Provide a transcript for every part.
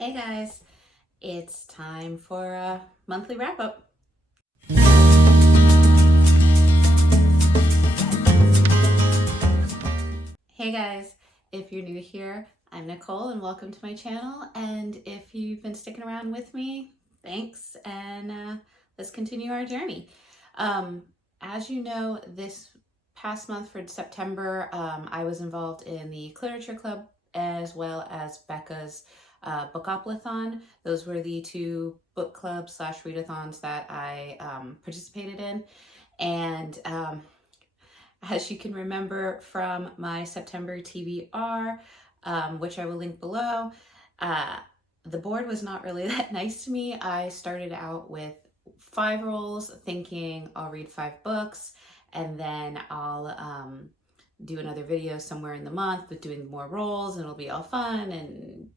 Hey guys, it's time for a monthly wrap up. Hey guys, if you're new here, I'm Nicole and welcome to my channel. And if you've been sticking around with me, thanks, and let's continue our journey. As you know, this past month for September, I was involved in the Literature Club as well as Becca's Bookoplathon. Those were the two book clubs / readathons that I participated in. And as you can remember from my September T.B.R, which I will link below, the board was not really that nice to me. I started out with 5 rolls thinking I'll read 5 books and then I'll do another video somewhere in the month with doing more rolls and it'll be all fun, and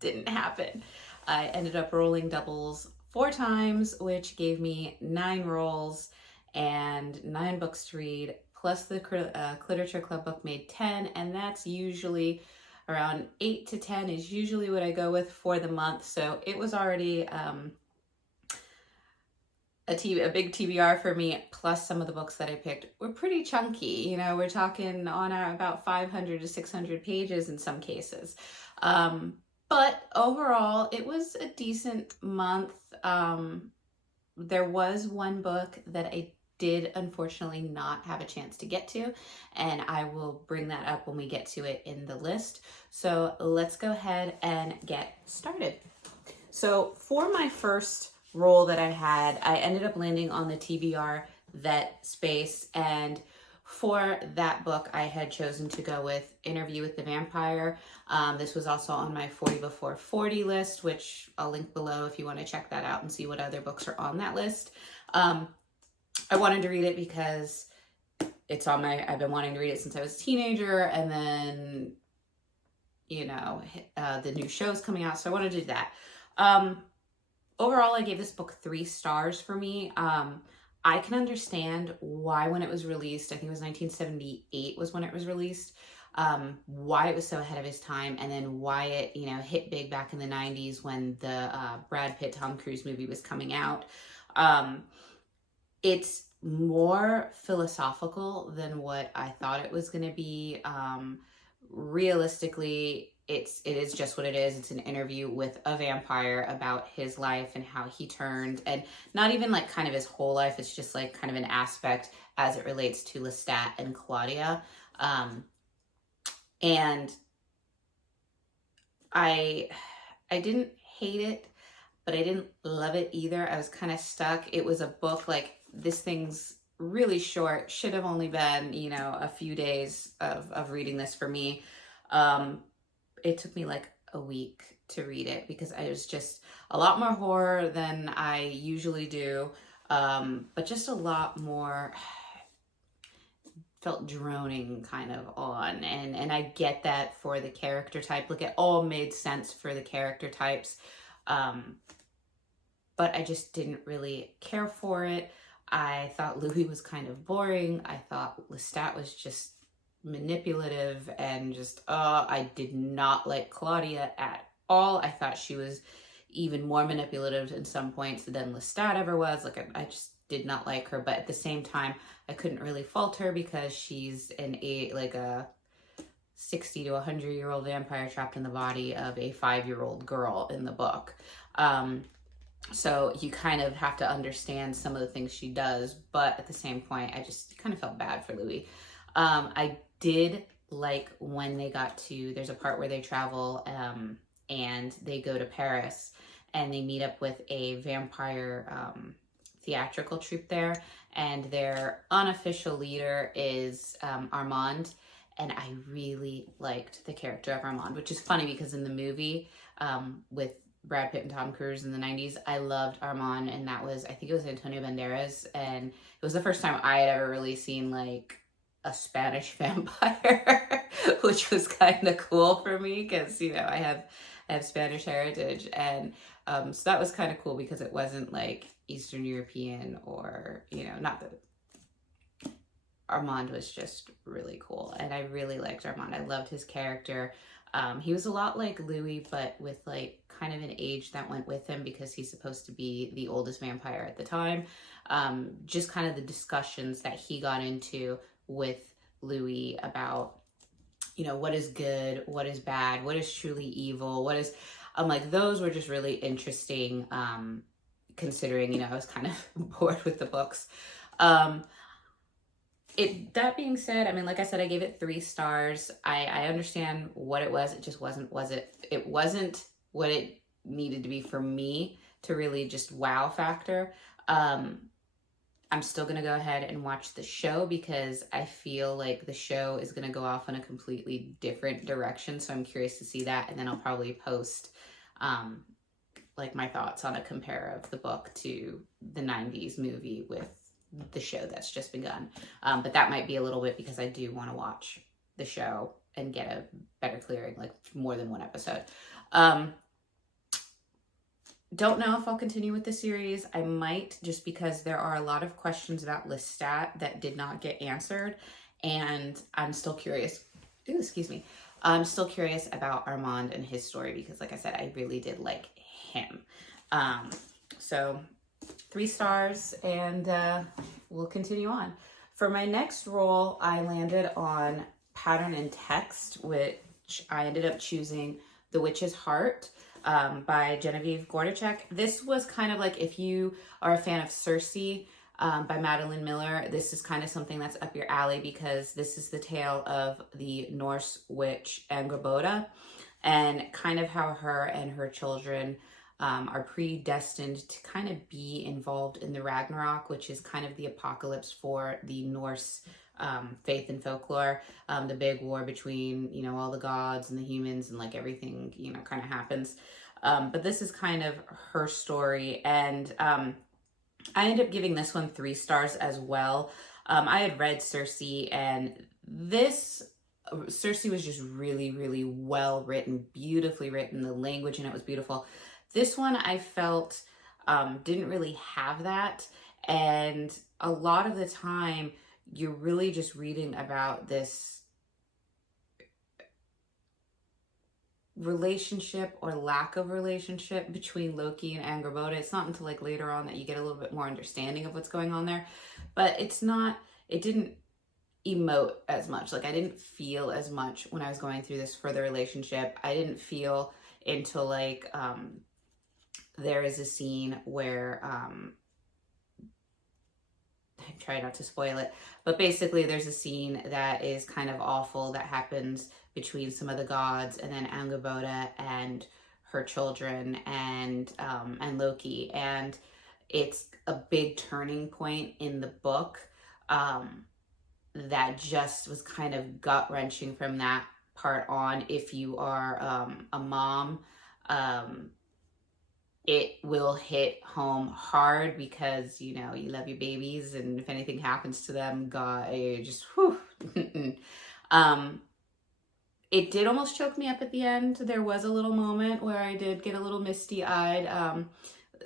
didn't happen. I ended up rolling doubles 4 times, which gave me 9 rolls and 9 books to read, plus the Literature Club book made 10, and that's usually around 8 to 10 is usually what I go with for the month. So it was already a big TBR for me, plus some of the books that I picked were pretty chunky. You know, we're talking on about 500 to 600 pages in some cases. But overall, it was a decent month. There was one book that I did unfortunately not have a chance to get to, and I will bring that up when we get to it in the list. So let's go ahead and get started. So for my first roll that I had, I ended up landing on the T.B.R vet space, and for that book I had chosen to go with Interview with the Vampire. This was also on my 40 before 40 list, which I'll link below if you want to check that out and see what other books are on that list. I wanted to read it because it's on my, I've been wanting to read it since I was a teenager, and then, you know, the new show's coming out, so I wanted to do that. Overall, I gave this book 3 stars for me. I can understand why when it was released, I think it was 1978 was when it was released, why it was so ahead of its time, and then why it, you know, hit big back in the 90s when the Brad Pitt, Tom Cruise movie was coming out. It's more philosophical than what I thought it was going to be. Realistically, it is just what it is. It's an interview with a vampire about his life and how he turned, and not even like kind of his whole life. It's just like kind of an aspect as it relates to Lestat and Claudia. And I didn't hate it, but I didn't love it either. I was kind of stuck. It was a book like, this thing's really short, should have only been, you know, a few days of reading this for me. It took me like a week to read it because I was just a lot more horror than I usually do, but just a lot more felt droning kind of on, and I get that for the character type. Like, it all made sense for the character types, but I just didn't really care for it. I thought Louis was kind of boring. I thought Lestat was just manipulative, and just, I did not like Claudia at all. I thought she was even more manipulative in some points than Lestat ever was. Like, I just did not like her, but at the same time, I couldn't really fault her because she's like a 60 to 100-year-old vampire trapped in the body of a 5-year-old girl in the book. So you kind of have to understand some of the things she does, but at the same point, I just kind of felt bad for Louis. I did like when they got to, there's a part where they travel and they go to Paris and they meet up with a vampire theatrical troupe there, and their unofficial leader is Armand, and I really liked the character of Armand, which is funny because in the movie with Brad Pitt and Tom Cruise in the 90s, I loved Armand, and that was, I think it was Antonio Banderas, and it was the first time I had ever really seen like a Spanish vampire, which was kind of cool for me because, you know, I have Spanish heritage, and so that was kind of cool because it wasn't like Eastern European, or, you know, not that Armand was just really cool, and I really liked Armand. I loved his character. He was a lot like Louis, but with like kind of an age that went with him because he's supposed to be the oldest vampire at the time. Just kind of the discussions that he got into with Louis about, you know, what is good, what is bad, what is truly evil, what is, like, those were just really interesting, considering, you know, I was kind of bored with the books. That being said, I mean, like I said, I gave it 3 stars. I understand what it was. It just wasn't what it needed to be for me to really just wow factor. I'm still going to go ahead and watch the show because I feel like the show is going to go off in a completely different direction. So I'm curious to see that. And then I'll probably post like my thoughts on a compare of the book to the 90s movie with the show that's just begun. But that might be a little bit because I do want to watch the show and get a better clearing, like more than one episode. Don't know if I'll continue with the series. I might, just because there are a lot of questions about Lestat that did not get answered, and I'm still curious. Ooh, excuse me. I'm still curious about Armand and his story because, like I said, I really did like him. So 3 stars, and we'll continue on. For my next role, I landed on Pattern and Text, which I ended up choosing The Witch's Heart. By Genevieve Gordacek. This was kind of like, if you are a fan of Circe by Madeline Miller, this is kind of something that's up your alley because this is the tale of the Norse witch Angrboda and kind of how her and her children are predestined to kind of be involved in the Ragnarok, which is kind of the apocalypse for the Norse faith and folklore, the big war between, you know, all the gods and the humans, and like everything, you know, kind of happens. But this is kind of her story, and I ended up giving this one 3 stars as well. I had read Circe, and Circe was just really, really well written, beautifully written. The language in it was beautiful. This one I felt didn't really have that, and a lot of the time you're really just reading about this relationship or lack of relationship between Loki and Angrboda. It's not until like later on that you get a little bit more understanding of what's going on there, but it didn't emote as much. Like, I didn't feel as much when I was going through this for the relationship. I didn't feel until like there is a scene where I try not to spoil it, but basically there's a scene that is kind of awful that happens between some of the gods, and then Angrboda and her children and Loki, and it's a big turning point in the book that just was kind of gut-wrenching from that part on. If you are a mom, it will hit home hard because, you know, you love your babies, and if anything happens to them, God, you just, whew. It did almost choke me up at the end. There was a little moment where I did get a little misty-eyed.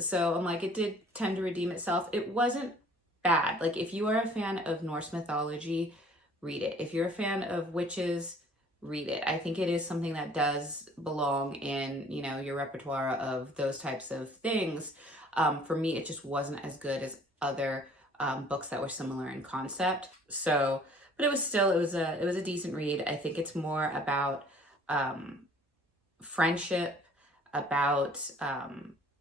So I'm like, it did tend to redeem itself. It wasn't bad. Like, if you are a fan of Norse mythology, read it. If you're a fan of witches, read it. I think it is something that does belong in, you know, your repertoire of those types of things. For me, it just wasn't as good as other books that were similar in concept. So, but it was a decent read. I think it's more about friendship, about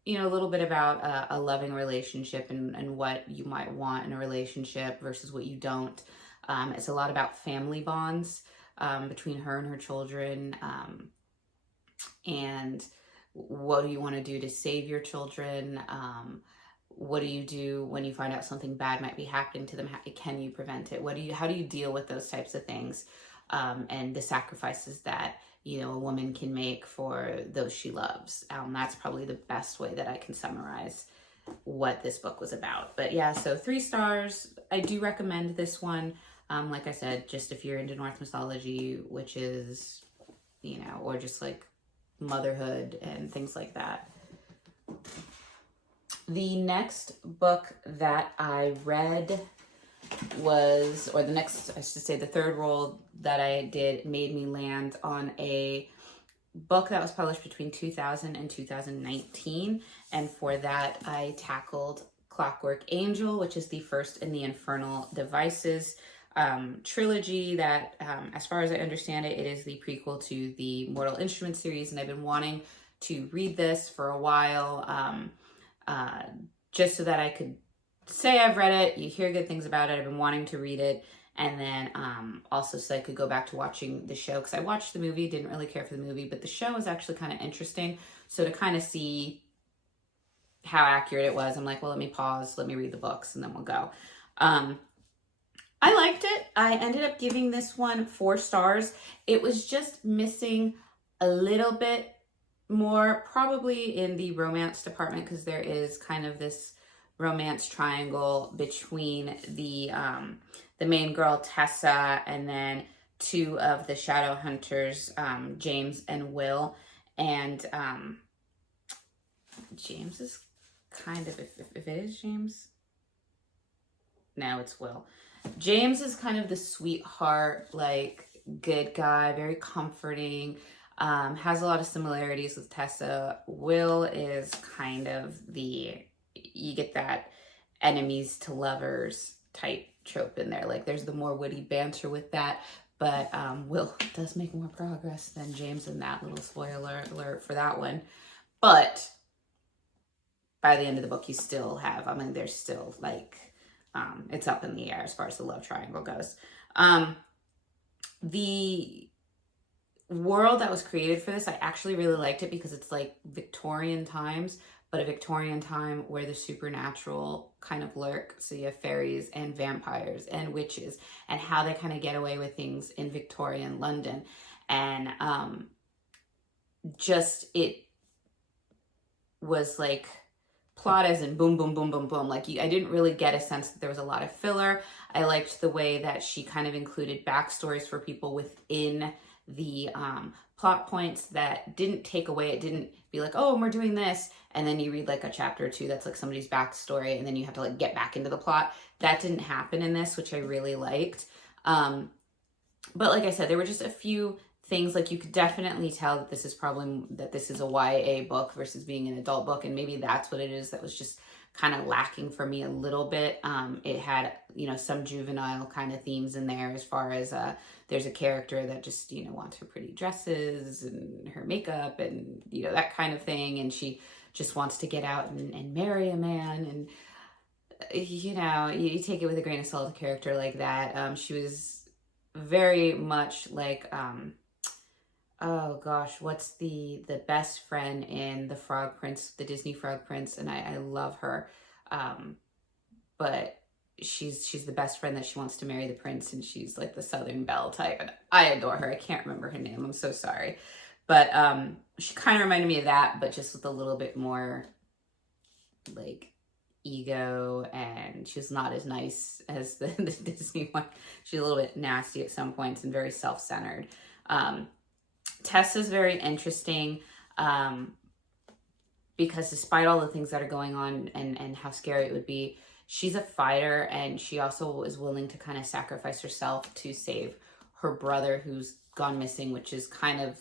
you know, a little bit about a loving relationship and what you might want in a relationship versus what you don't. It's a lot about family bonds between her and her children, and what do you want to do to save your children? What do you do when you find out something bad might be happening to them? Can you prevent it? How do you deal with those types of things? And the sacrifices that, you know, a woman can make for those she loves. That's probably the best way that I can summarize what this book was about. But yeah, so 3 stars. I do recommend this one. Like I said, just if you're into Norse mythology, witches, you know, or just like motherhood and things like that. The next book that I read I should say the third role that I did made me land on a book that was published between 2000 and 2019. And for that, I tackled Clockwork Angel, which is the first in the Infernal Devices trilogy that, as far as I understand it, it is the prequel to the Mortal Instruments series. And I've been wanting to read this for a while, just so that I could say I've read it. You hear good things about it. I've been wanting to read it. And then also so I could go back to watching the show, because I watched the movie, didn't really care for the movie, but the show was actually kind of interesting. So to kind of see how accurate it was, I'm like, well, let me pause, let me read the books, and then we'll go. I liked it. I ended up giving this one 4 stars. It was just missing a little bit more, probably in the romance department, because there is kind of this romance triangle between the main girl, Tessa, and then 2 of the shadow hunters, James and Will. And James is kind of, if it is James, no, it's Will. James is kind of the sweetheart, like, good guy, very comforting, has a lot of similarities with Tessa. Will is kind of the, you get that enemies to lovers type trope in there. Like, there's the more witty banter with that, but Will does make more progress than James in that. Little spoiler alert for that one. But by the end of the book, you still have, I mean, there's still, like, it's up in the air as far as the love triangle goes. The world that was created for this, I actually really liked it, because it's like Victorian times, but a Victorian time where the supernatural kind of lurk. So you have fairies and vampires and witches, and how they kind of get away with things in Victorian London. And just, it was like plot as in boom, boom, boom, boom, boom. Like, I didn't really get a sense that there was a lot of filler. I liked the way that she kind of included backstories for people within the plot points that didn't take away. It didn't be like, oh, we're doing this, and then you read like a chapter or 2 that's like somebody's backstory, and then you have to like get back into the plot. That didn't happen in this, which I really liked. But like I said, there were just a few things, like, you could definitely tell that this is a YA book versus being an adult book, and maybe that's what it is that was just kind of lacking for me a little bit. It had, some juvenile kind of themes in there, as far as there's a character that just, wants her pretty dresses and her makeup and, that kind of thing, and she just wants to get out and marry a man, and, you take it with a grain of salt, a character like that. She was very much like, oh gosh, what's the best friend in the Frog Prince, the Disney Frog Prince, and I love her, but she's the best friend that she wants to marry the prince, and she's like the Southern Belle type, and I adore her. I can't remember her name, I'm so sorry, but she kind of reminded me of that, but just with a little bit more like ego, and she's not as nice as the Disney one. She's a little bit nasty at some points and very self-centered. Tessa's very interesting, because despite all the things that are going on and how scary it would be, she's a fighter, and she also is willing to kind of sacrifice herself to save her brother who's gone missing, which is kind of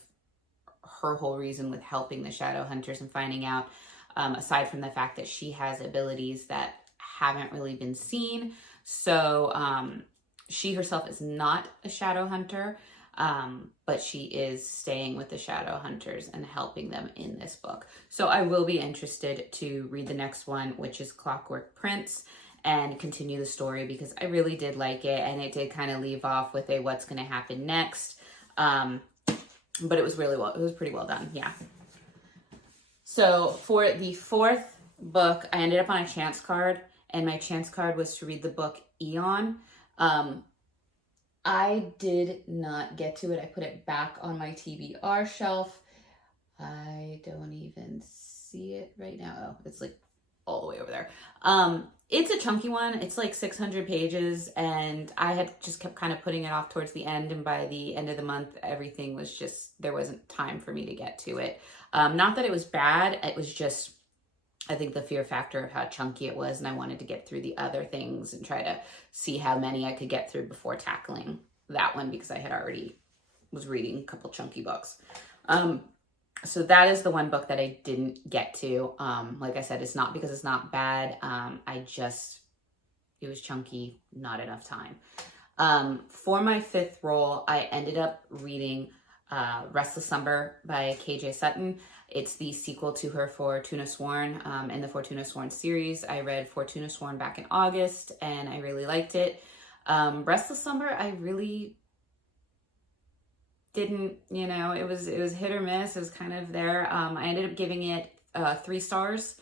her whole reason with helping the shadow hunters and finding out, aside from the fact that she has abilities that haven't really been seen. So she herself is not a shadow hunter, but she is staying with the shadow hunters and helping them in this book. So I will be interested to read the next one, which is Clockwork Prince, and continue the story, because I really did like it, and it did kind of leave off with a what's going to happen next. But it was pretty well done. Yeah. So for the 4th book, I ended up on a chance card, and my chance card was to read the book Eon. I did not get to it. I put it back on my T.B.R. shelf. I don't even see it right now. Oh, it's like all the way over there. It's a chunky one. It's like 600 pages, and I had just kept kind of putting it off towards the end, and by the end of the month, everything was just, there wasn't time for me to get to it. Not that it was bad. It was just, I think the fear factor of how chunky it was, and I wanted to get through the other things and try to see how many I could get through before tackling that one, because I had already was reading a couple chunky books. So that is the one book that I didn't get to. Like I said, it's not because it's not bad. It was chunky, not enough time. For my fifth role, I ended up reading Restless Number by KJ Sutton. It's the sequel to her Fortuna Sworn. In the Fortuna Sworn series, I read Fortuna Sworn back in August, and I really liked it. Restless Number, I really didn't, it was hit or miss. It was kind of there. I ended up giving it 3 stars.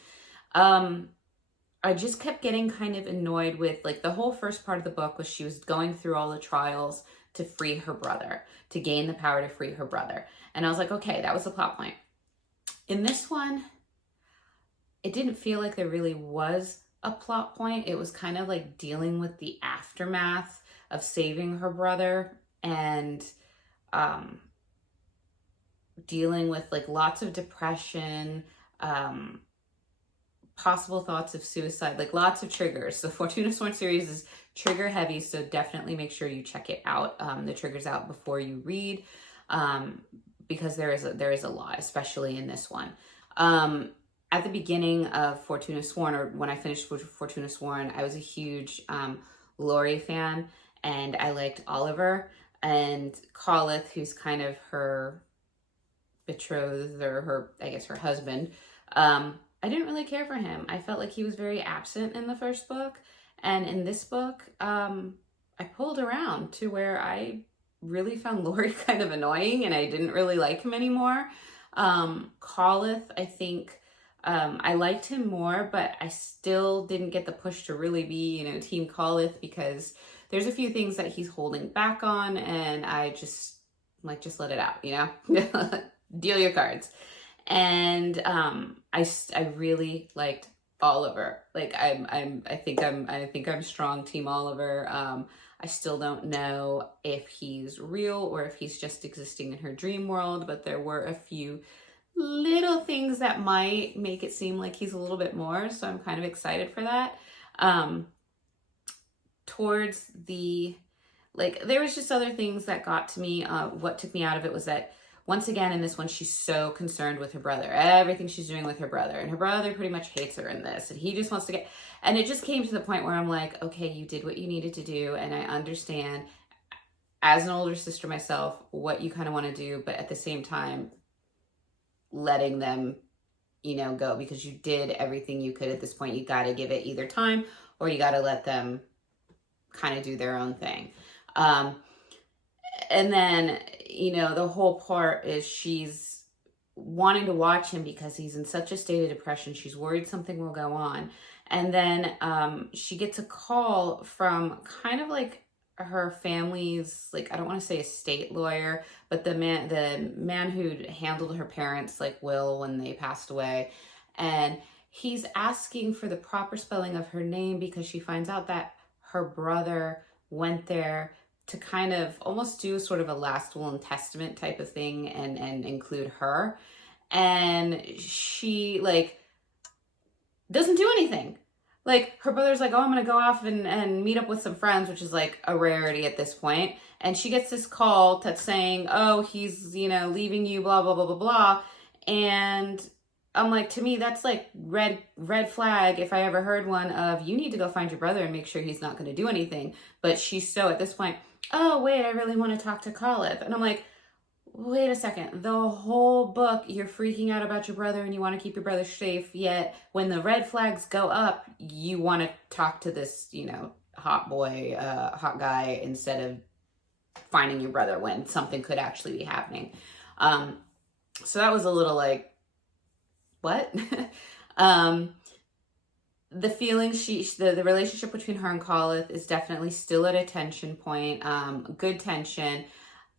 I just kept getting kind of annoyed with, like, the whole first part of the book was she was going through all the trials to free her brother, to gain the power to free her brother. And I was like, okay, that was the plot point. In this one, it didn't feel like there really was a plot point. It was kind of like dealing with the aftermath of saving her brother, and dealing with, like, lots of depression, possible thoughts of suicide, like lots of triggers. The Fortuna Sworn series is trigger heavy, so definitely make sure you check it out. The triggers out before you read, because there is a lot, especially in this one. At the beginning of Fortuna Sworn, or when I finished Fortuna Sworn, I was a huge Laurie fan, and I liked Oliver, and Coleth, who's kind of her betrothed, or her husband. I didn't really care for him. I felt like he was very absent in the first book. And in this book, I pulled around to where I really found Laurie kind of annoying, and I didn't really like him anymore. Coleth, I think, I liked him more, but I still didn't get the push to really be, Team Coleth, because there's a few things that he's holding back on, and I just let it out, Deal your cards. And I really liked Oliver. Like, I think I'm strong Team Oliver. I still don't know if he's real or if he's just existing in her dream world, but there were a few little things that might make it seem like he's a little bit more, so I'm kind of excited for that. Towards the, there was just other things that got to me. What took me out of it was that, once again, in this one, she's so concerned with her brother, everything she's doing with her brother, and her brother pretty much hates her in this, and he just wants to get, and it just came to the point where I'm like, okay, you did what you needed to do, and I understand, as an older sister myself, what you kind of want to do, but at the same time, letting them, go, because you did everything you could at this point. You got to give it either time, or you got to let them kind of do their own thing. And then, the whole part is she's wanting to watch him because he's in such a state of depression. She's worried something will go on. And then she gets a call from kind of like her family's, I don't want to say estate lawyer, but the man who handled her parents' will when they passed away. And he's asking for the proper spelling of her name because she finds out that her brother went there to kind of almost do sort of a last will and testament type of thing, and include her. And she doesn't do anything. Her brother's like, oh, I'm going to go off and meet up with some friends, which is a rarity at this point. And she gets this call that's saying, oh, he's, leaving you, blah, blah, blah, blah, blah. And I'm like, to me, that's red flag if I ever heard one of, you need to go find your brother and make sure he's not going to do anything. But she's so, at this point, oh, wait, I really want to talk to Coleth. And I'm like, wait a second, the whole book you're freaking out about your brother and you want to keep your brother safe, yet when the red flags go up, you want to talk to this, hot boy, hot guy, instead of finding your brother when something could actually be happening. So that was a little what? The feelings the relationship between her and Coleth is definitely still at a tension point, good tension.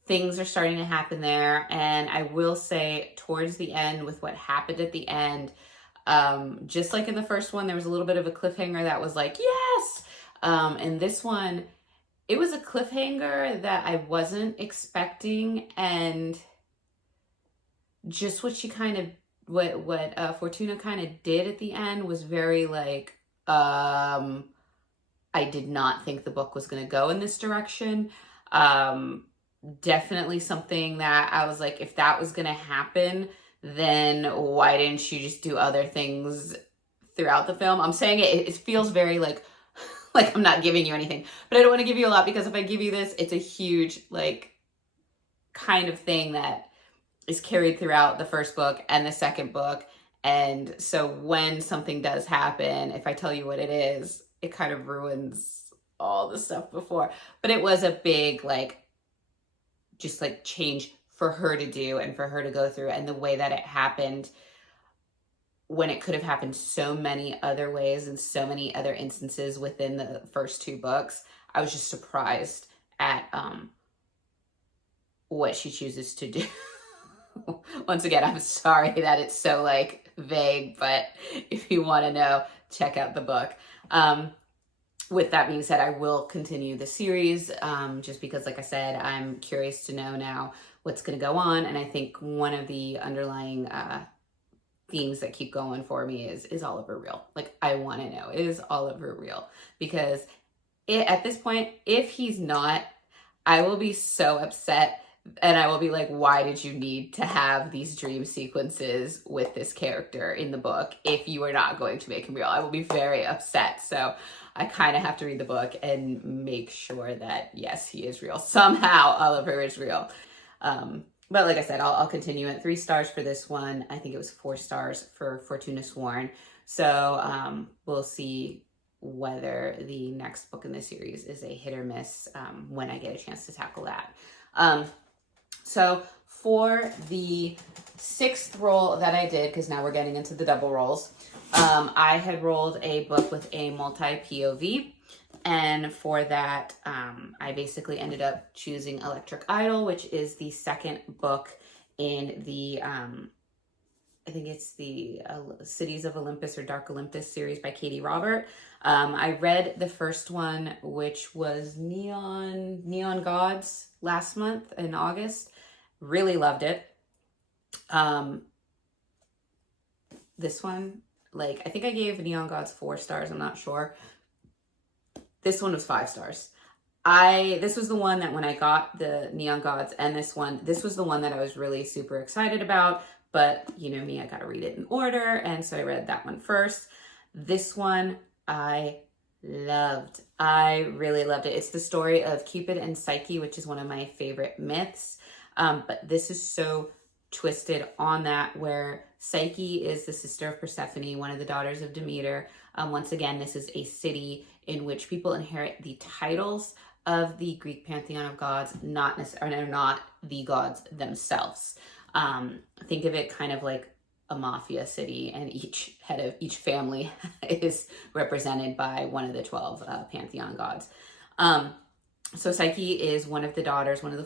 Things are starting to happen there. And I will say, towards the end, with what happened at the end, just like in the first one, there was a little bit of a cliffhanger that was yes! In this one, it was a cliffhanger that I wasn't expecting, and just what she kind of, what Fortuna kind of did at the end was very I did not think the book was going to go in this direction. Definitely something that I was like, if that was going to happen, then why didn't you just do other things throughout the film? I'm saying it feels very like I'm not giving you anything, but I don't want to give you a lot, because if I give you this, it's a huge like kind of thing that is carried throughout the first book and the second book. And so when something does happen, if I tell you what it is, it kind of ruins all the stuff before. But it was a big like just like change for her to do and for her to go through, and the way that it happened, when it could have happened so many other ways and so many other instances within the first two books. I was just surprised at what she chooses to do. Once again, I'm sorry that it's so like vague, but if you want to know, check out the book. With that being said, I will continue the series just because, like I said, I'm curious to know now what's going to go on. And I think one of the underlying themes that keep going for me is Oliver real? Like, I want to know, is Oliver real? Because at this point, if he's not, I will be so upset, and I will be like, why did you need to have these dream sequences with this character in the book if you were not going to make him real? I will be very upset. So I kind of have to read the book and make sure that, yes, he is real. Somehow Oliver is real. But like I said, I'll continue it. 3 stars for this one. I think it was 4 stars for Fortuna Sworn. So we'll see whether the next book in the series is a hit or miss when I get a chance to tackle that. So for the 6th roll that I did, because now we're getting into the double rolls, I had rolled a book with a multi-POV. And for that, I basically ended up choosing Electric Idol, which is the 2nd book in the, I think it's the Cities of Olympus or Dark Olympus series by Katie Robert. I read the first one, which was Neon Gods, last month in August. Really loved it. This one, like, I think I gave Neon Gods 4 stars. I'm not sure. This one was 5 stars. This was the one that when I got the Neon Gods and this was the one that I was really super excited about, but you know me, I got to read it in order. And so I read that one first. This one I loved. I really loved it. It's the story of Cupid and Psyche, which is one of my favorite myths. But this is so twisted on that, where Psyche is the sister of Persephone, one of the daughters of Demeter. Once again, this is a city in which people inherit the titles of the Greek pantheon of gods, not the gods themselves. Think of it kind of like a mafia city, and each head of each family is represented by one of the 12 pantheon gods. So Psyche is one of the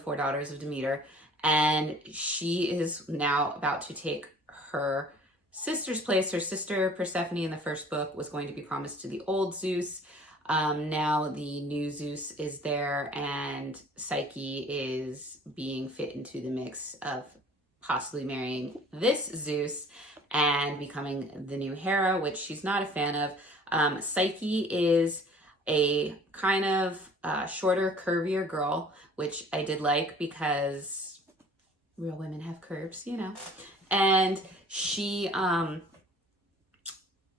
4 daughters of Demeter, and she is now about to take her sister's place. Her sister Persephone in the first book was going to be promised to the old Zeus. Now the new Zeus is there, and Psyche is being fit into the mix of possibly marrying this Zeus and becoming the new Hera, which she's not a fan of. Psyche is a kind of shorter, curvier girl, which I did like because real women have curves, you know. And she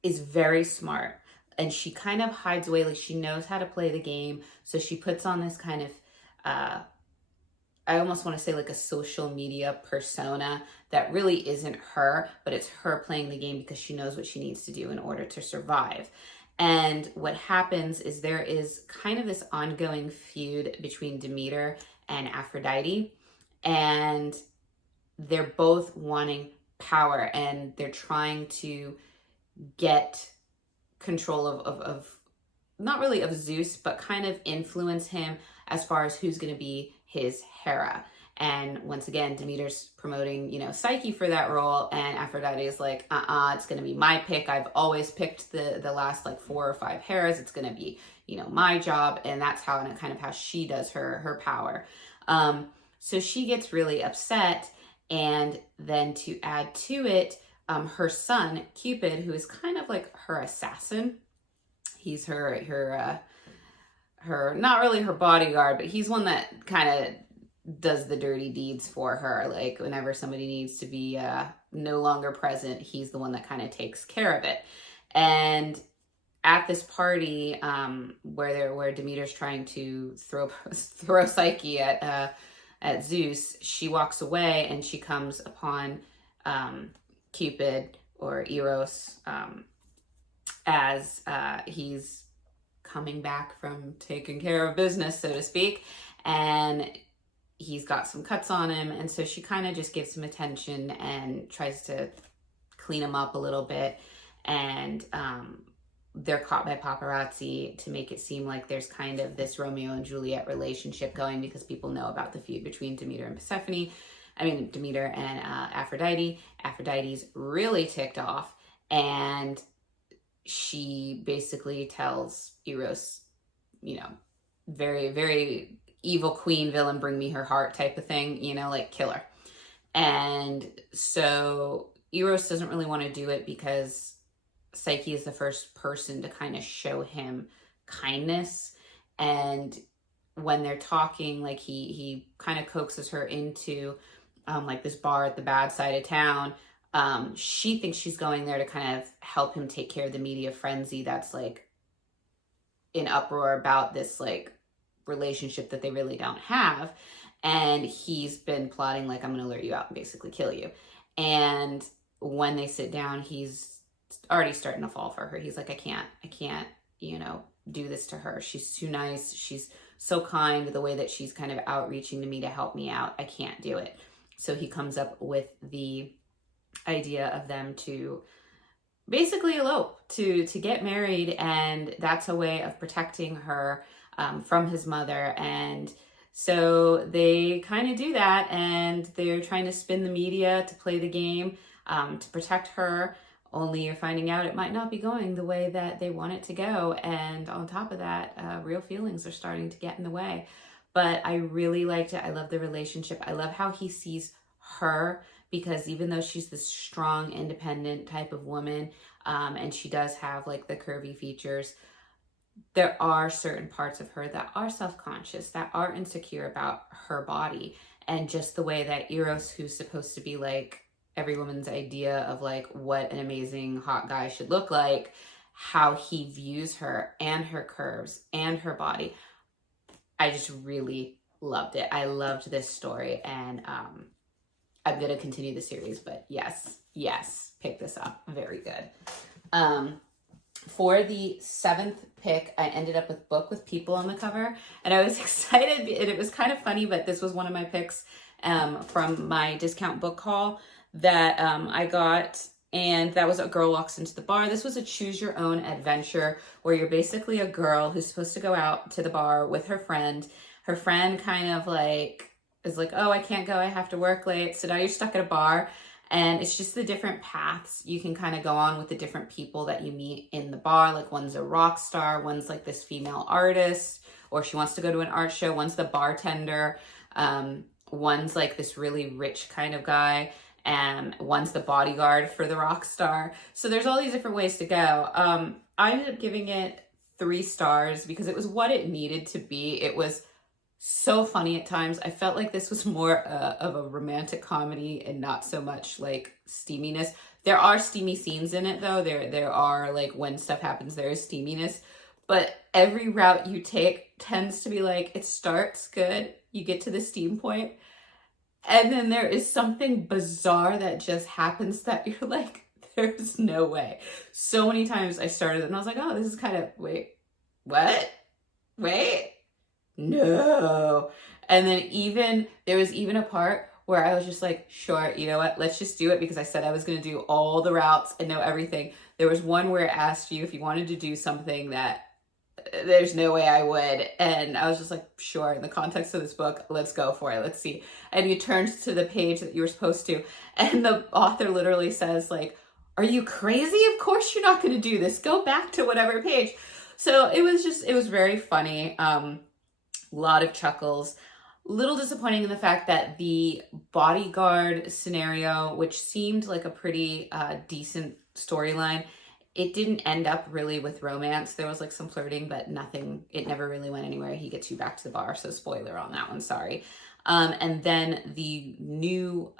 is very smart, and she kind of hides away, like she knows how to play the game. So she puts on this kind of, I almost want to say like a social media persona that really isn't her, but it's her playing the game because she knows what she needs to do in order to survive. And what happens is there is kind of this ongoing feud between Demeter and Aphrodite, and they're both wanting power, and they're trying to get control of not really of Zeus, but kind of influence him as far as who's going to be his Hera. And once again, Demeter's promoting, Psyche for that role, and Aphrodite is like, it's going to be my pick. I've always picked the last like 4 or 5 Heras. It's going to be, my job. And that's how she does her power. So she gets really upset. And then to add to it, her son, Cupid, who is kind of like her assassin. He's her not really her bodyguard, but he's one that kind of does the dirty deeds for her. Like whenever somebody needs to be no longer present, he's the one that kind of takes care of it. And at this party, where Demeter's trying to throw Psyche at Zeus, she walks away and she comes upon Cupid, or Eros, as he's coming back from taking care of business, so to speak, and he's got some cuts on him, and so she kind of just gives him attention and tries to clean him up a little bit, and they're caught by paparazzi to make it seem like there's kind of this Romeo and Juliet relationship going, because people know about the feud between Demeter and Demeter and Aphrodite. Aphrodite's really ticked off, and she basically tells Eros, very, very evil queen, villain, bring me her heart type of thing, like kill her. And so Eros doesn't really want to do it because Psyche is the first person to kind of show him kindness. And when they're talking, like he kind of coaxes her into like this bar at the bad side of town. She thinks she's going there to kind of help him take care of the media frenzy that's like in uproar about this like relationship that they really don't have. And he's been plotting like, I'm going to lure you out and basically kill you. And when they sit down, he's already starting to fall for her. He's like, I can't, do this to her. She's too nice. She's so kind, the way that she's kind of outreaching to me to help me out. I can't do it. So he comes up with the idea of them to basically elope, to get married, and that's a way of protecting her from his mother. And so they kind of do that, and they're trying to spin the media to play the game to protect her, only you're finding out it might not be going the way that they want it to go. And on top of that, real feelings are starting to get in the way. But I really liked it. I love the relationship. I love how he sees her, because even though she's this strong, independent type of woman, and she does have like the curvy features, there are certain parts of her that are self-conscious, that are insecure about her body. And just the way that Eros, who's supposed to be like every woman's idea of like what an amazing hot guy should look like, how he views her and her curves and her body, I just really loved it. I loved this story, and I'm going to continue the series, but yes, pick this up. Very good. For the 7th pick, I ended up with Book with People on the cover, and I was excited. It was kind of funny, but this was one of my picks from my discount book haul that I got, and that was A Girl Walks into the Bar. This was a choose your own adventure where you're basically a girl who's supposed to go out to the bar with her friend. Her friend kind of like is like, oh, I can't go, I have to work late. So now you're stuck at a bar, and it's just the different paths you can kind of go on with the different people that you meet in the bar. Like one's a rock star, one's like this female artist, or she wants to go to an art show. One's the bartender. One's like this really rich kind of guy, and one's the bodyguard for the rock star. So there's all these different ways to go. I ended up giving it 3 stars because it was what it needed to be. It was so funny at times. I felt like this was more of a romantic comedy and not so much like steaminess. There are steamy scenes in it though. There are like when stuff happens, there is steaminess, but every route you take tends to be like, it starts good, you get to the steam point, and then there is something bizarre that just happens that you're like, there's no way. So many times I started and I was like, oh, this is kind of, wait, what? Wait, no. And then there was even a part where I was just like, sure, you know what? Let's just do it, because I said I was going to do all the routes and know everything. There was one where it asked you if you wanted to do something that there's no way I would. And I was just like, sure, in the context of this book, let's go for it. Let's see. And you turned to the page that you were supposed to, and the author literally says like, are you crazy? Of course you're not going to do this. Go back to whatever page. So it was very funny. A lot of chuckles. Little disappointing in the fact that the bodyguard scenario, which seemed like a pretty decent storyline, it didn't end up really with romance. There was like some flirting, but nothing. It never really went anywhere. He gets you back to the bar. So spoiler on that one, sorry. And then the new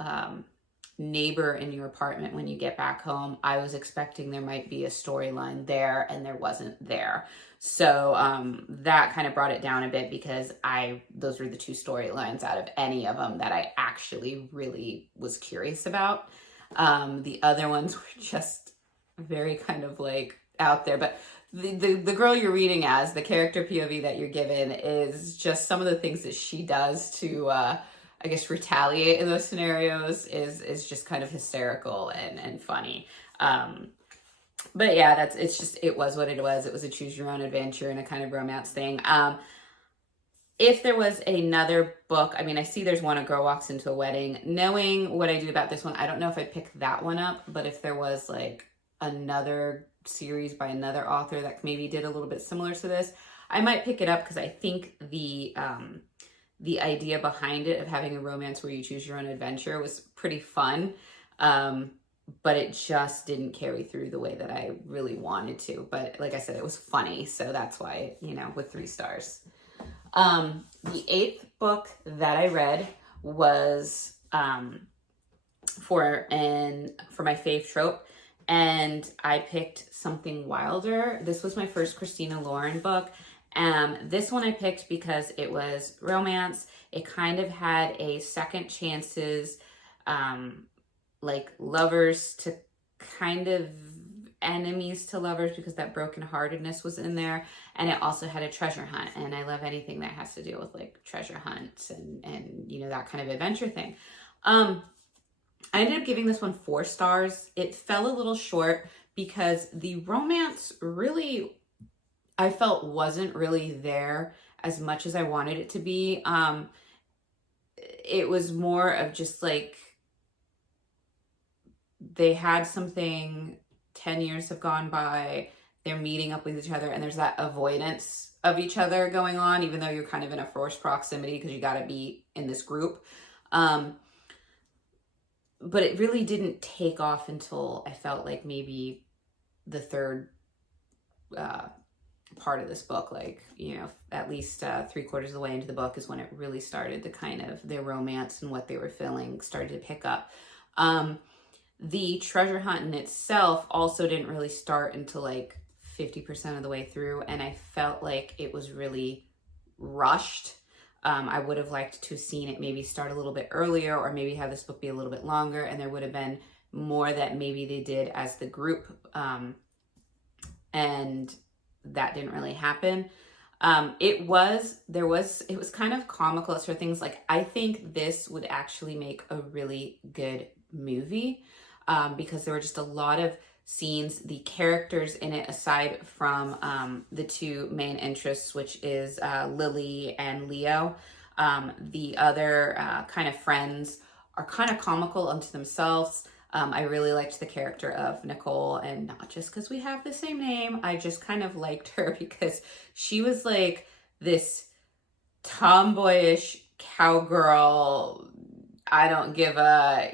neighbor in your apartment when you get back home, I was expecting there might be a storyline there, and there wasn't there. So that kind of brought it down a bit, because those were the two storylines out of any of them that I actually really was curious about. The other ones were just very kind of like out there. But the girl you're reading as, the character POV that you're given, is just some of the things that she does to I guess retaliate in those scenarios is just kind of hysterical and funny. But yeah, it was what it was. It was a choose your own adventure and a kind of romance thing. If there was another book, I mean, I see there's one, A Girl Walks Into a Wedding. Knowing what I do about this one, I don't know if I'd pick that one up, but if there was like another series by another author that maybe did a little bit similar to this, I might pick it up, because I think the idea behind it of having a romance where you choose your own adventure was pretty fun. But it just didn't carry through the way that I really wanted to. But like I said, it was funny. So that's why, with 3 stars. The 8th book that I read was for my fave trope. And I picked Something Wilder. This was my first Christina Lauren book. This one I picked because it was romance. It kind of had a second chances, like lovers to kind of enemies to lovers, because that brokenheartedness was in there. And it also had a treasure hunt. And I love anything that has to do with like treasure hunts and that kind of adventure thing. I ended up giving this one 4 stars. It fell a little short because the romance really, I felt, wasn't really there as much as I wanted it to be. It was more of just like, they had something, 10 years have gone by, they're meeting up with each other, and there's that avoidance of each other going on, even though you're kind of in a forced proximity because you got to be in this group. But it really didn't take off until I felt like maybe the 3rd part of this book, like, at least 3/4 of the way into the book is when it really started to kind of, their romance and what they were feeling started to pick up. The treasure hunt in itself also didn't really start until like 50% of the way through, and I felt like it was really rushed. I would have liked to have seen it maybe start a little bit earlier, or maybe have this book be a little bit longer, and there would have been more that maybe they did as the group, and that didn't really happen. It was kind of comical as for things like, I think this would actually make a really good movie, because there were just a lot of scenes, the characters in it, aside from the 2 main interests, which is Lily and Leo. The other kind of friends are kind of comical unto themselves. I really liked the character of Nicole, and not just because we have the same name. I just kind of liked her because she was like this tomboyish cowgirl, I don't give a,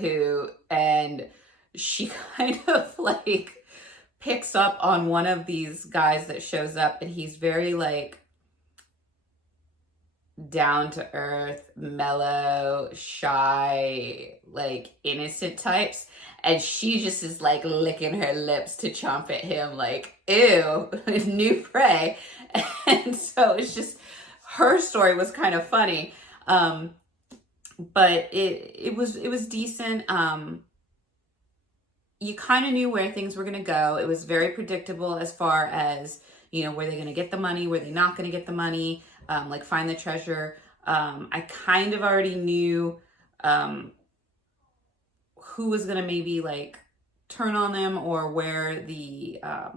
who, and she kind of like picks up on one of these guys that shows up, and he's very like down to earth, mellow, shy, like innocent types. And she just is like licking her lips to chomp at him, like, ew, new prey. And so it's just, her story was kind of funny. But it was decent. You kind of knew where things were going to go. It was very predictable as far as, were they going to get the money? Were they not going to get the money? Like find the treasure. I kind of already knew who was going to maybe like turn on them, or where the, I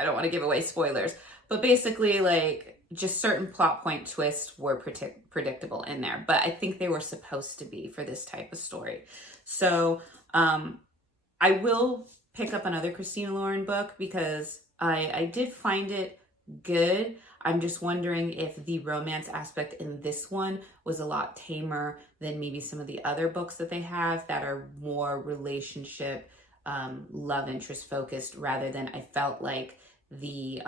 don't want to give away spoilers, but basically like just certain plot point twists were predictable in there, but I think they were supposed to be for this type of story. So I will pick up another Christina Lauren book because I did find it good. I'm just wondering if the romance aspect in this one was a lot tamer than maybe some of the other books that they have that are more relationship, love interest focused, rather than, I felt like the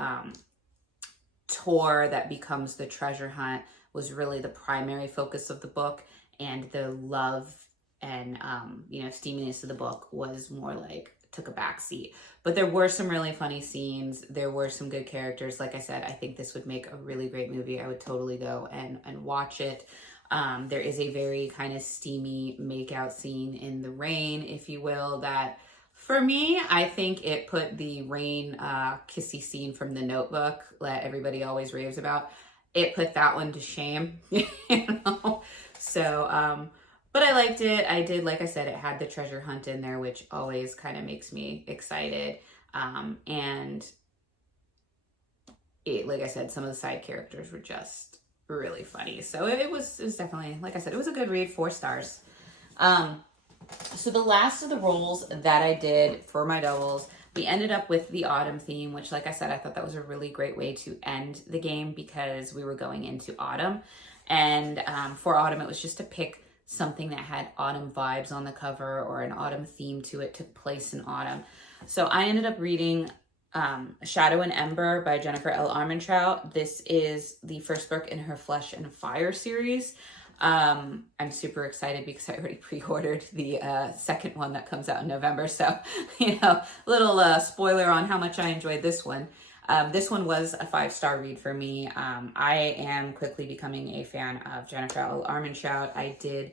tour that becomes the treasure hunt was really the primary focus of the book, and the love and steaminess of the book was more like took a back seat. But there were some really funny scenes. There were some good characters. Like I said, I think this would make a really great movie. I would totally go and watch it. There is a very kind of steamy makeout scene in the rain, if you will, that for me, I think it put the rain kissy scene from The Notebook that everybody always raves about. It put that one to shame, you know? So, but I liked it. I did, like I said, it had the treasure hunt in there, which always kind of makes me excited. And it, like I said, some of the side characters were just really funny. So it was definitely, like I said, it was a good read, 4 stars. So the last of the rolls that I did for my doubles, we ended up with the autumn theme, which, like I said, I thought that was a really great way to end the game because we were going into autumn. And for autumn, it was just to pick something that had autumn vibes on the cover or an autumn theme to it, took place in autumn. So I ended up reading Shadow and Ember by Jennifer L. Armentrout. This is the first book in her Flesh and Fire series. I'm super excited because I already pre-ordered the second one that comes out in November. So, little spoiler on how much I enjoyed this one. This one was a 5-star read for me. I am quickly becoming a fan of Jennifer L. Armentrout. I did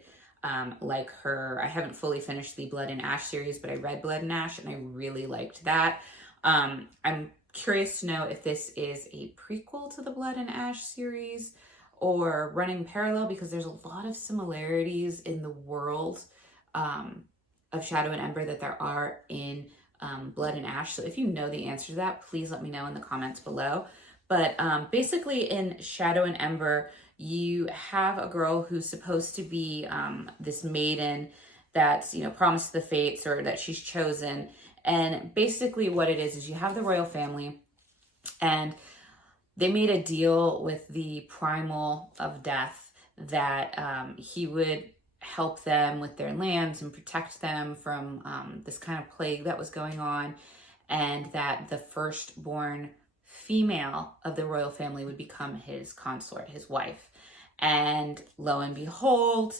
like her. I haven't fully finished the Blood and Ash series, but I read Blood and Ash and I really liked that. I'm curious to know if this is a prequel to the Blood and Ash series or running parallel, because there's a lot of similarities in the world of Shadow and Ember that there are in Blood and Ash. So if you know the answer to that, please let me know in the comments below. But basically in Shadow and Ember, you have a girl who's supposed to be this maiden that's, promised to the fates, or that she's chosen. And basically what it is you have the royal family, and they made a deal with the Primal of Death that he would help them with their lands and protect them from this kind of plague that was going on, and that the firstborn female of the royal family would become his consort, his wife. And lo and behold,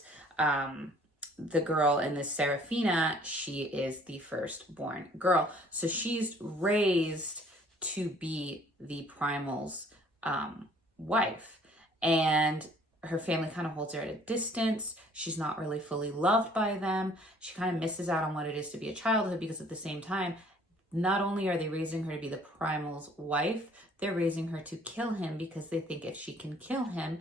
the girl in this Seraphina, she is the firstborn girl. So she's raised to be the Primal's wife. And her family kind of holds her at a distance. She's not really fully loved by them. She kind of misses out on what it is to be a childhood, because at the same time, not only are they raising her to be the Primal's wife, they're raising her to kill him, because they think if she can kill him,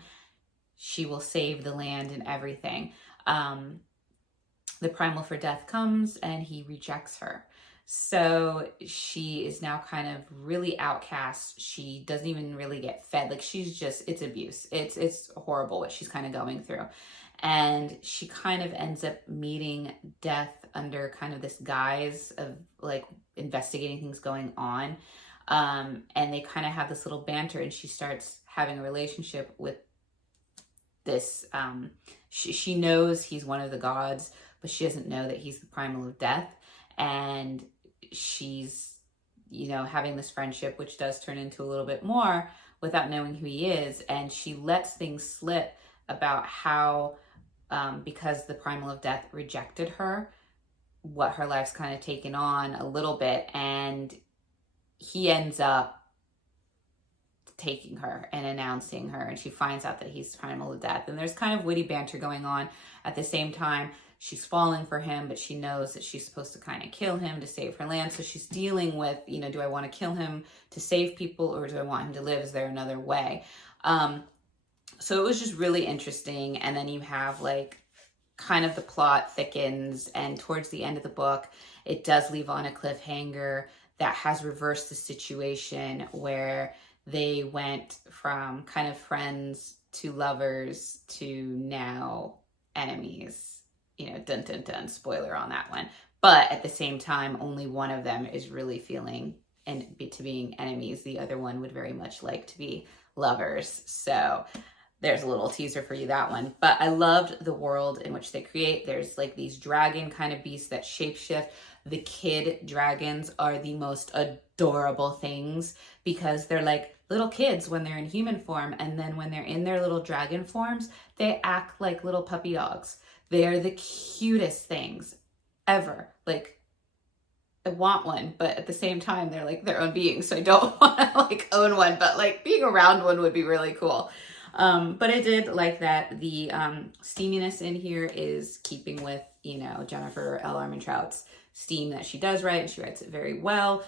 she will save the land and everything. The Primal for Death comes and he rejects her. So she is now kind of really outcast. She doesn't even really get fed. Like, she's just, it's abuse. It's horrible what she's kind of going through. And she kind of ends up meeting death under kind of this guise of like investigating things going on. And they kind of have this little banter, and she starts having a relationship with this, she knows he's one of the gods, but she doesn't know that he's the Primal of Death. And she's, having this friendship, which does turn into a little bit more without knowing who he is. And she lets things slip about how, because the Primal of Death rejected her, what her life's kind of taken on a little bit. And he ends up taking her and announcing her, and she finds out that he's Primal of Death. And there's kind of witty banter going on. At the same time, she's falling for him, but she knows that she's supposed to kind of kill him to save her land. So she's dealing with, do I want to kill him to save people, or do I want him to live? Is there another way? So it was just really interesting. And then you have like kind of the plot thickens, and towards the end of the book, it does leave on a cliffhanger that has reversed the situation, where they went from kind of friends to lovers to now enemies. Dun dun dun, spoiler on that one. But at the same time, only one of them is really feeling to being enemies. The other one would very much like to be lovers. So there's a little teaser for you, that one. But I loved the world in which they create. There's like these dragon kind of beasts that shapeshift. The kid dragons are the most adorable things, because they're like little kids when they're in human form, and then when they're in their little dragon forms, they act like little puppy dogs. They are the cutest things ever. Like, I want one, but at the same time, they're like their own beings, so I don't want to like own one, but like being around one would be really cool. But I did like that the steaminess in here is keeping with, you know, Jennifer L. Armentrout's steam that she does write, and she writes it very well.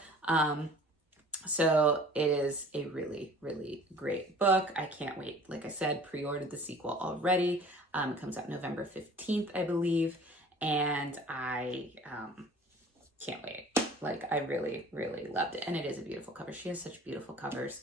So it is a really, really great book. I can't wait. Like I said, pre-ordered the sequel already. It comes out November 15th, I believe, and I can't wait. Like, I really, really loved it. And it is a beautiful cover. She has such beautiful covers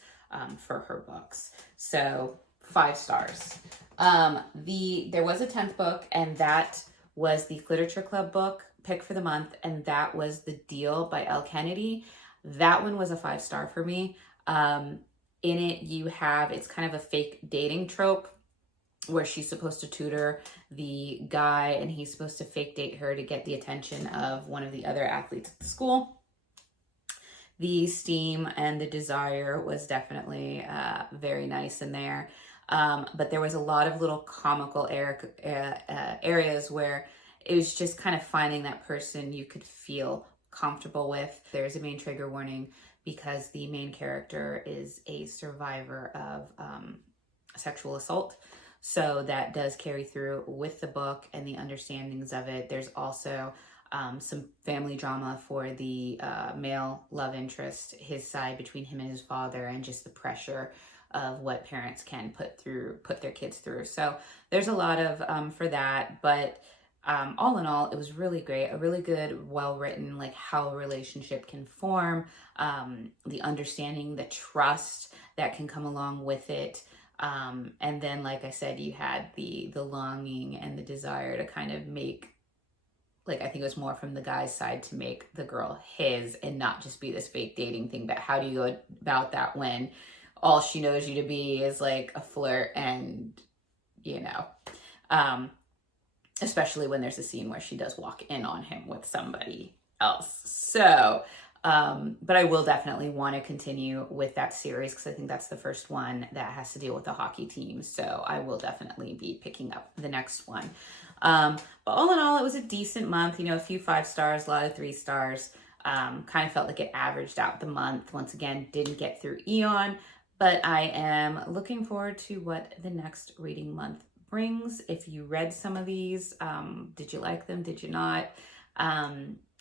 for her books. So 5 stars. There was a 10th book, and that was the Literature Club book pick for the month, and that was The Deal by Elle Kennedy. That one was a 5-star for me. In it, you have, it's kind of a fake dating trope where she's supposed to tutor the guy and he's supposed to fake date her to get the attention of one of the other athletes at the school. The steam and the desire was definitely very nice in there. But there was a lot of little comical areas where it was just kind of finding that person you could feel comfortable with. There's a main trigger warning because the main character is a survivor of sexual assault. So that does carry through with the book and the understandings of it. There's also some family drama for the male love interest, his side between him and his father, and just the pressure of what parents can put their kids through. So there's a lot of for that, but all in all, it was really great. A really good, well-written, like how a relationship can form, the understanding, the trust that can come along with it. And then, like I said, you had the longing and the desire to kind of make, like, I think it was more from the guy's side to make the girl his and not just be this fake dating thing. But how do you go about that when all she knows you to be is like a flirt and, you know, especially when there's a scene where she does walk in on him with somebody else. So, but I will definitely want to continue with that series because I think that's the first one that has to deal with the hockey team. So I will definitely be picking up the next one. But all in all, it was a decent month, you know, a few 5 stars, a lot of 3 stars. Kind of felt like it averaged out the month. Once again, didn't get through Eon, but I am looking forward to what the next reading month brings. If you read some of these, did you like them? Did you not?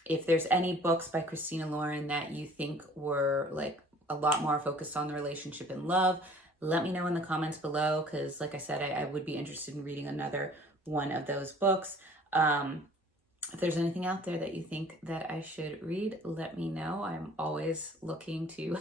If there's any books by Christina Lauren that you think were like a lot more focused on the relationship and love, let me know in the comments below, because like I said, I would be interested in reading another one of those books. If there's anything out there that you think that I should read, let me know. I'm always looking to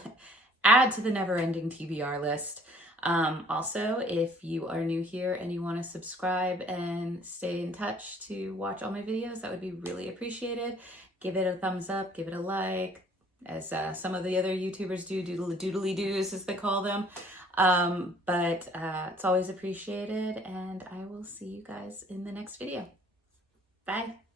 add to the never-ending TBR list. Also, if you are new here and you want to subscribe and stay in touch to watch all my videos, that would be really appreciated. Give it a thumbs up, give it a like, as some of the other YouTubers do, doodly doos as they call them. But it's always appreciated, and I will see you guys in the next video. Bye.